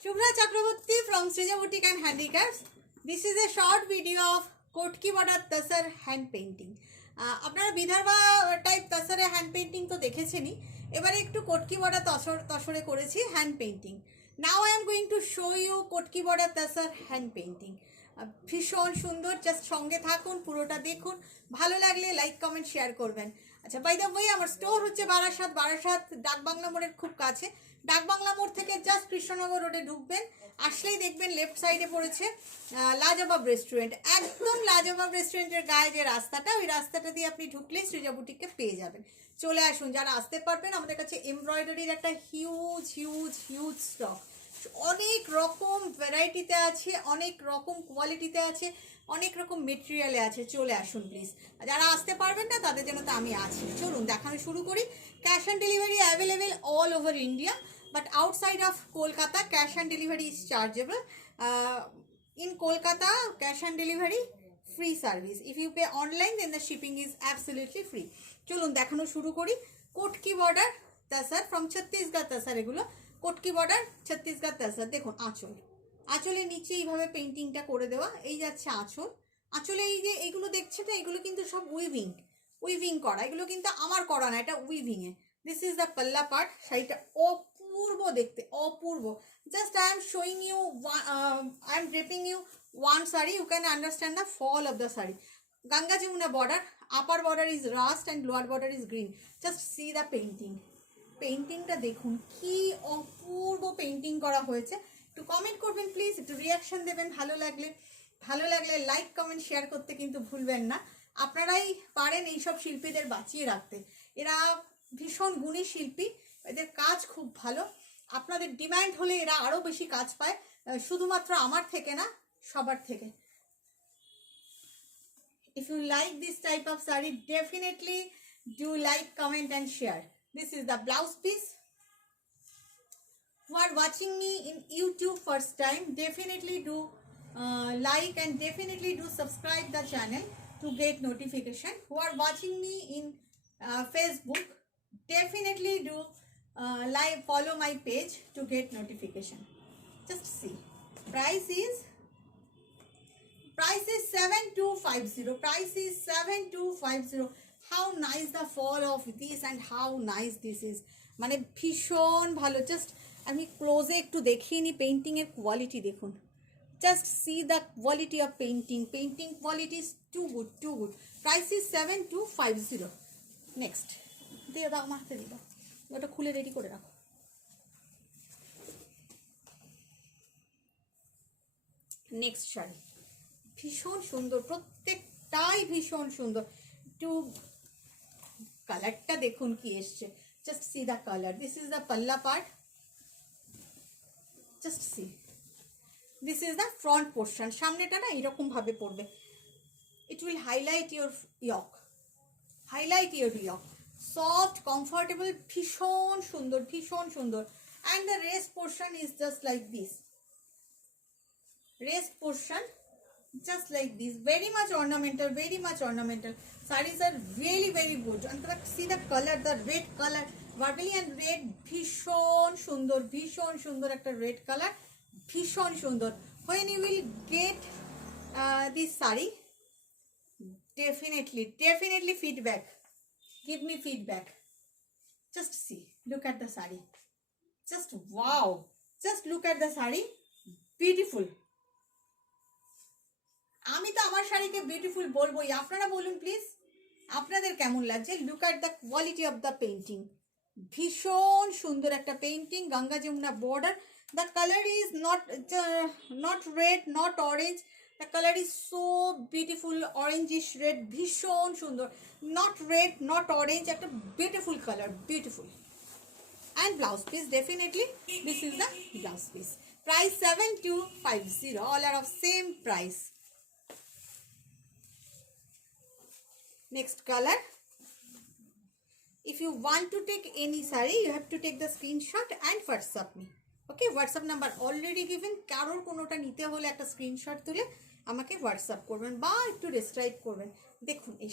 Shubhra Chakraborty from Srija Boutique and Handicrafts. This is a short video of Kotki border tasar hand painting. আপনারা Vidarbha type তাসারে hand painting তো দেখেছেনই, এবারে একটু Cuttacki border তসরে করেছি hand painting. Now I am going to show you Cuttacki border tasar hand painting. ভীষণ সুন্দর, জাস্ট সঙ্গে থাকুন, পুরোটা দেখুন, ভালো লাগলে লাইক কমেন্ট শেয়ার করবেন। আচ্ছা, বাই দ্য ওয়ে, আমার স্টোর হচ্ছে বারাসাত ডাকবাংলা মোড়ের খুব কাছে। ডাকবাংলা মোড় থেকে জাস্ট কৃষ্ণনগর রোডে ঢুকবেন, আসলেই দেখবেন লেফট সাইডে পড়েছে লাজবাব রেস্টুরেন্ট। একদম লাজবাব রেস্টুরেন্টের গায়ে যে রাস্তাটা, ওই রাস্তাটা দিয়ে আপনি ঢুকলেই সৃজা বুটিককে পেয়ে যাবেন। চলে আসুন, যারা আসতে পারবেন। আমাদের কাছে এমব্রয়ডারির একটা হিউজ স্টক, অনেক রকম ভ্যারাইটিতে আছে, অনেক রকম কোয়ালিটিতে আছে, অনেক রকম মেটেরিয়ালে আছে। চলে আসুন প্লিজ। যারা আসতে পারবেন না তাদের জন্য তো আমি আছি। চলুন দেখানো শুরু করি। Cash on delivery available all over India, but outside of Kolkata cash on delivery is chargeable. In Kolkata cash on delivery free service. If you pay online then the shipping is absolutely free. চলুন দেখানো শুরু করি। কোটকি border তাসার from Chhattisgarh তাসার, এগুলো কোটকি border Chhattisgarh তাসার। দেখুন আঁচলের নিচে এইভাবে পেইন্টিংটা করে দেওয়া। এই যাচ্ছে আঁচলে এই যে এইগুলো দেখছে না, এগুলো কিন্তু সব উইভিং করা, এগুলো কিন্তু আমার করা না, এটা উইভিংয়ে। This is the palla part. শাড়িটা অপূর্ব দেখতে, অপূর্ব। Just I am showing you, I am draping you one sari, you can understand the fall of the sari. Ganga Yamuna border, upper border is rust and lower border is green. Just see the পেইন্টিংটা দেখুন, কি অপূর্ব painting করা হয়েছে। একটু comment করবেন please, একটু reaction দেবেন ভালো লাগলে লাইক কমেন্ট শেয়ার করতে কিন্তু ভুলবেন না। আপনারাই পারেন এইসব শিল্পীদের বাঁচিয়ে রাখতে। এরা ভীষণ গুণী শিল্পী, এদের কাজ খুব ভালো। আপনাদের ডিমান্ড হলে এরা আরও বেশি কাজ পায়, শুধুমাত্র আমার থেকে না, সবার থেকে। If you like this type of saree, definitely do like, comment and share. This is the blouse piece. Who are watching me in YouTube first time, definitely do like and definitely do subscribe the channel to get notification. Who are watching me in Facebook, definitely do like, follow my page to get notification. Just see, price is 7250. Price is 7250. How nice the fall of this and how nice this is. মানে ভীষণ ভালো। Just আমি ক্লোজে একটু দেখিয়ে নিই পেইন্টিংয়ের quality দেখুন। Just see the quality of painting quality is too good. Price is 7250। Next দিয়ে দাও, মারতে দিই দাও, ওটা খুলে রেডি করে রাখো। নেক্সট শাড়ি ভীষণ সুন্দর, প্রত্যেকটাই ভীষণ সুন্দর। একটু কালারটা দেখুন কি এসছে। Just see the colour. This is the palla part. Just see, this is the front portion. সামনেটা না এরকম ভাবে পড়বে। It will highlight your yoke, soft comfortable, ভীষণ সুন্দর। And the rest portion is just like this. Rest portion just like this, very much ornamental. Sarees are very good. And see the color, the red color, vermilion red, ভীষণ সুন্দর একটা red color, ভীষণ সুন্দর। When you will get this saree, definitely feedback, give me feedback. Just see, look at the saree, just wow, just look at the saree, beautiful. আমি তো আমার শাড়িকে beautiful বলবোই, আপনারা বলুন প্লিজ আপনাদের কেমন লাগছে। Look at the quality of the painting, ভীষণ সুন্দর একটা painting. Ganga Yamuna border. The colour is not red, not orange, the colour is so beautiful, orangish red, ভীষণ সুন্দর। নট রেড, নট অরেঞ্জ, একটা beautiful colour, beautiful. And blouse piece, definitely this is the blouse piece. Price 7250, all are of same price. Next color. If you want to take any saree, you have to take the screenshot and WhatsApp me. Okay, WhatsApp number already given. কারোর কোনোটা নিতে হলে একটা screenshot তুলে আমাকে WhatsApp করবেন বা একটু ডেসক্রাইব করবেন। দেখুন এই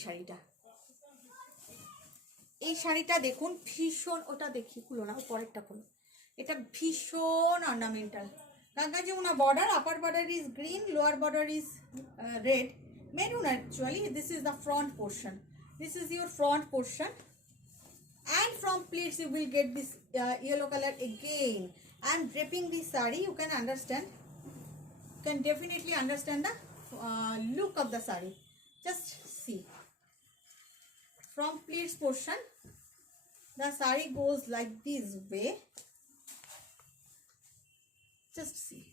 শাড়িটা দেখুন, ভীষণ, ওটা দেখি খুলো না, পরেরটা খুলো। এটা ভীষণ ornamental, Ganga Jamuna border, upper border is green, lower border is red. Maroon actually, this is the front portion. This is your front portion. And from pleats you will get this yellow color again. I am draping this saree, you can understand. You can definitely understand the look of the saree. Just see. From pleats portion, the saree goes like this way. Just see.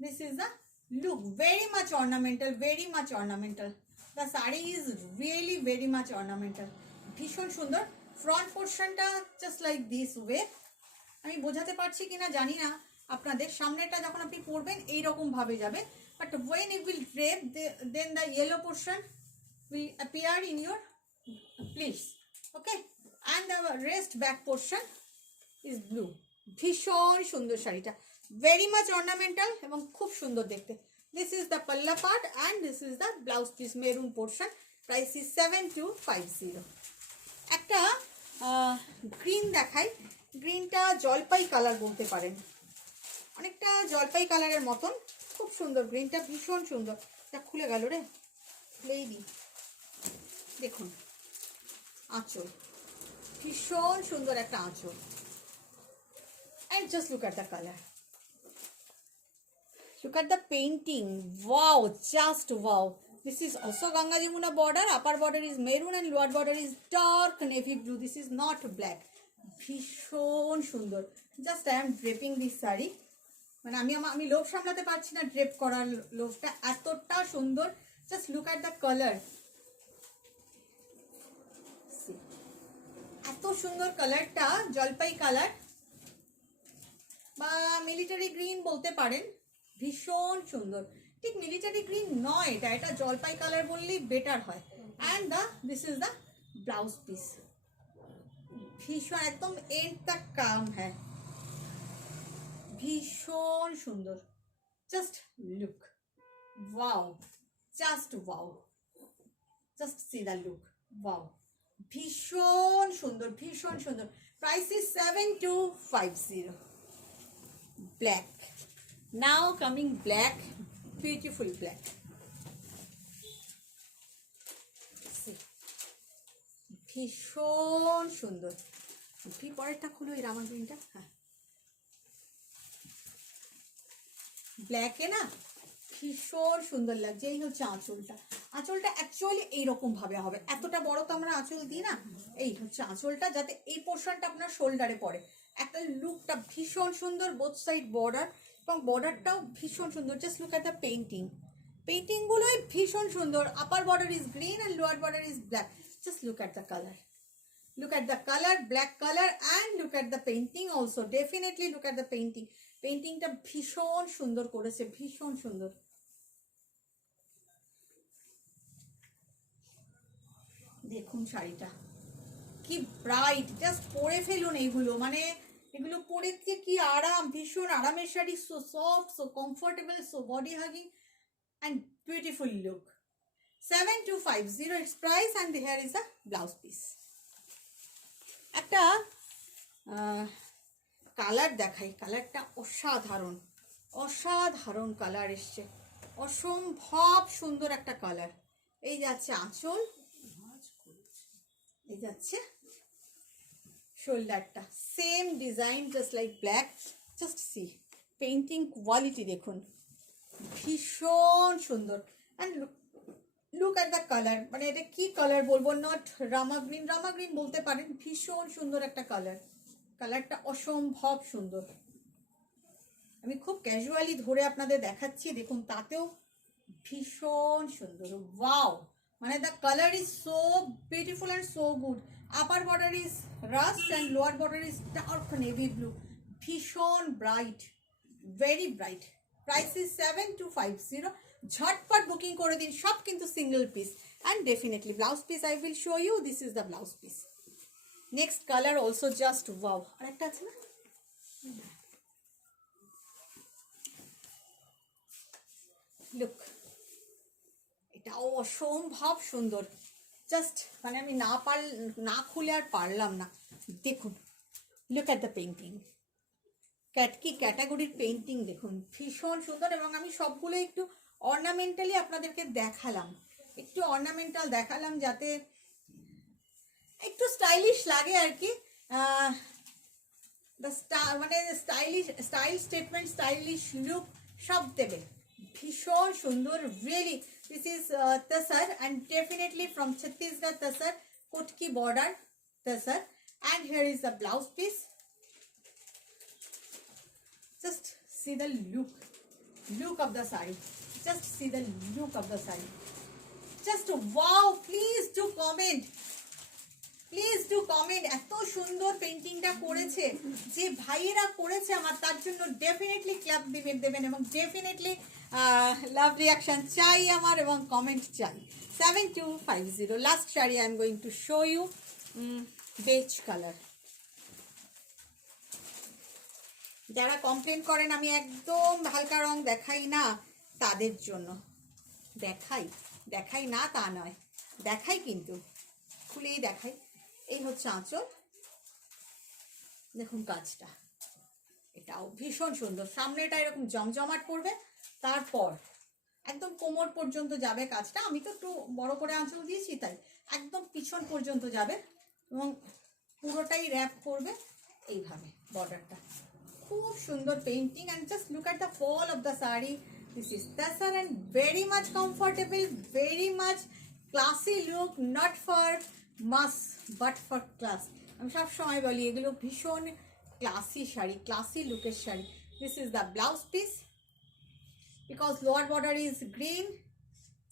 This is the look, very much ornamental, very much ornamental. The saree is really very much ornamental. ভীষণ সুন্দর। Front পোর্শনটা just like this way. আমি বোঝাতে পারছি কিনা জানি না আপনাদের, সামনেটা যখন আপনি পরবেন এইরকম ভাবে যাবে, but when it will drape then the yellow portion will appear in your pleats, okay, and the rest back portion is blue. ভীষণ সুন্দর শাড়িটা, very much ornamental এবং খুব সুন্দর দেখতে। This is the palla part and this is the blouse piece, maroon portion. Price is 7250. একটা green দেখাই, গ্রিনটা জলপাই কালার বলতে পারেন, অনেকটা জলপাই কালারের মতন, খুব সুন্দর গ্রিনটা, ভীষণ সুন্দর। এটা খুলে গেল রে, খুলেই দিই। দেখুন আঁচল, ভীষণ সুন্দর একটা আঁচল। And just look at the color. Look at the painting. Wow, just wow. This is also Ganga Jamuna border. Upper border is maroon and lower border is dark navy blue. This is not black. ভীষণ সুন্দর। Just I am draping this saree. মানে আমি লোভ সামলাতে পারছি না drape করার লোভটা, এতটা সুন্দর। Just look at the color. এত সুন্দর কালারটা, জলপাই কালার বা মিলিটারি গ্রিন বলতে পারেন, ভীষণ সুন্দর। ঠিক মিলিটারি গ্রিন নয় এটা, এটা জলপাই কালার বললেই বেটার হয়। And this is the blouse piece, ভীষণ একদম এন্ড তক কাম হ্যাঁ, ভীষণ সুন্দর। Just look, wow, just wow, just see the look, wow, ভীষণ সুন্দর, ভীষণ সুন্দর। Price is 7250. Black. Now coming black, beautiful black. See, ভীষণ সুন্দর। পরেরটা খুলো, এই রামার গ্রিনটা, হ্যাঁ, ব্ল্যাকে না ভীষণ সুন্দর লাগছে। এই হচ্ছে আঁচলটা, আঁচলটা অ্যাকচুয়ালি এইরকম ভাবে হবে, এতটা বড় তো আমরা আঁচল দিই না, এই হচ্ছে আঁচলটা, যাতে এই পোর্শনটা আপনার শোল্ডারে পড়ে। একটা লুকটা ভীষণ সুন্দর, বোথ সাইড বর্ডার, এবং বর্ডারটাও ভীষণ সুন্দর। Just look at the painting, পেইন্টিংগুলোই ভীষণ সুন্দর। Upper border is green and lower border is black. Just look at the colour, look at the color, black color, and look at the painting also. Definitely look at the painting. পেইন্টিংটা ভীষণ সুন্দর করেছে, ভীষণ সুন্দর। দেখুন শাড়িটা কি bright, just পরে ফেলুন এইগুলো, মানে এগুলো পরে কি আরাম, ভীষণ আরামের sari, so soft, so comfortable, so body hugging and beautiful look. 7250 its price, and here is the blouse piece. একটা কালার দেখাই, কালারটা অসাধারণ, অসাধারণ কালার এসছে, অসম্ভব সুন্দর একটা কালার। এই যাচ্ছে আঁচল, এই যাচ্ছে শোল্ডারটা, same design, just like black. Just see painting quality দেখুন, ভীষণ সুন্দর। And look at the colour, মানে এটা কি কালার বলবো, not Rama green, Rama green বলতে পারেন, ভীষণ সুন্দর একটা কালার, কালারটা অসম্ভব সুন্দর। আমি খুব ক্যাজুয়ালি ধরে আপনাদের দেখাচ্ছি, দেখুন তাতেও ভীষণ সুন্দর। ওয়াও, মানে the colour is so beautiful and so good. Upper border is rust and lower border is dark navy blue, ভীষণ bright, very bright. Price is 7250। ঝটপট বুকিং করে দিন, সব কিন্তু single piece. And definitely blouse piece I will show you, this is the blouse piece. Next colour also just wow, আরেকটা আছে না, look, এটাও অসম্ভব সুন্দর। জাস্ট মানে আমি না খুলে আর পারলাম না। দেখুন, লুক অ্যাট দ্য পেইন্টিং, কি ক্যাটাগরির পেন্টিং দেখুন, ভীষণ সুন্দর। এবং আমি সবগুলো একটু অর্নামেন্টালি আপনাদেরকে দেখালাম, একটু অর্নামেন্টাল দেখালাম যাতে একটু স্টাইলিশ লাগে আর কি। মানে স্টাইল স্টেটমেন্ট, স্টাইলিশ লুক সব দেবে, ভীষণ সুন্দর। Really this is tussar and definitely from Chhattisgarh tussar, কোটকি border tussar. And here is the blouse piece. Just see the look of the sari. Just see the look of the sari. Just wow, please do comment. Please do comment. এত সুন্দর পেন্টিংটা করেছে যে ভাইয়েরা করেছে আমার, তার জন্য ডেফিনেটলি ক্লাব দেবেন এবং ডেফিনেটলি লাভ রিয়াকশন চাই আমার এবং কমেন্ট চাই। 7250 last sari I am going to show you, beige colour. যারা কমপ্লেন করেন আমি একদম হালকা রং দেখাই না, তাদের জন্য দেখাই না তা নয়, দেখাই, কিন্তু খুলেই দেখাই। এই হচ্ছে আঁচল, দেখুন কাজটা, এটাও ভীষণ সুন্দর। সামনেটা এরকম জমজমাট পড়বে, তারপর একদম কোমর পর্যন্ত যাবে কাজটা। আমি তো একটু বড় করে আঁচল দিয়েছি তাই একদম পিছন পর্যন্ত যাবে এবং পুরোটাই র্যাপ করবে এইভাবে বর্ডারটা। খুব সুন্দর painting. And just look at the fall of the sari. This is tussar and very much comfortable, very much classy look, not for mass but for class. আমি সবসময় বলি এগুলো ভীষণ ক্লাসি শাড়ি, ক্লাসি লুকের sari. This is the blouse piece, because lower border is green.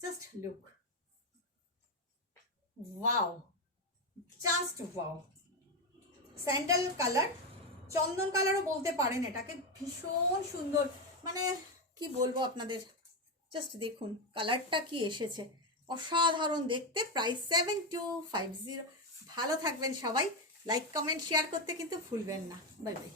Just look, wow, just wow. Sandal colour, চন্দন কালারও বলতে পারেন এটাকে, ভীষণ সুন্দর। মানে কি বলবো আপনাদের, জাস্ট দেখুন কালারটা কি এসেছে, অসাধারণ দেখতে। প্রাইস 7250। ভালো থাকবেন সবাই, লাইক কমেন্ট শেয়ার করতে কিন্তু ভুলবেন না। Bye bye.